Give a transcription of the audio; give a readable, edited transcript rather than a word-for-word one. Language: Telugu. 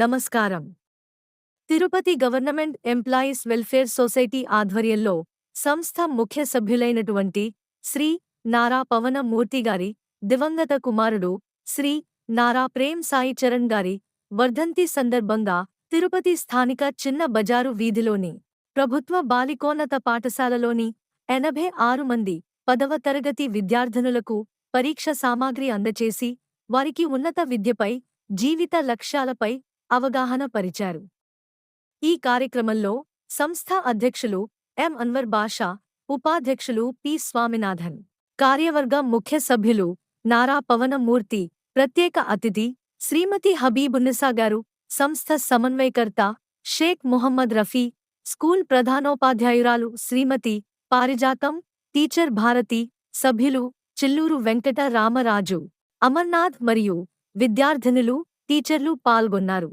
నమస్కారం. Tirupati government employees welfare society ఆధ్వర్యంలో సంస్థ ముఖ్య సభ్యులైనటువంటి శ్రీ నారా పవన మూర్తి గారి దివంగత కుమారుడు శ్రీ నారా ప్రేమ్ సాయి చరణ్ గారి వర్ధంతి సందర్భంగా తిరుపతి స్థానిక చిన్న బజారు వీధిలోని ప్రభుత్వ బాలికోన్నత పాఠశాలలోని 86 మంది 10వ తరగతి విద్యార్థినులకు పరీక్ష సామాగ్రి అందచేసి వారికి ఉన్నత విద్యపై జీవిత లక్ష్యాలపై అవగాహన పరిచారు. ఈ కార్యక్రమంలో సంస్థ అధ్యక్షులు ఎం అన్వర్ బాషా, ఉపాధ్యక్షులు పి స్వామినాథన్, కార్యవర్గ ముఖ్య సభ్యులు నారా పవన మూర్తి, ప్రత్యేక అతిథి శ్రీమతి హబీబున్నీసా గారు, సంస్థ సమన్వయకర్త షేక్ ముహమ్మద్ రఫీ, స్కూల్ ప్రధానోపాధ్యాయురాలు శ్రీమతి పారిజాతం, టీచర్ భారతి, సభ్యులు చిల్లూరు వెంకట రామరాజు, అమర్నాథ్ మరియు విద్యార్థినులు, టీచర్లు పాల్గొన్నారు.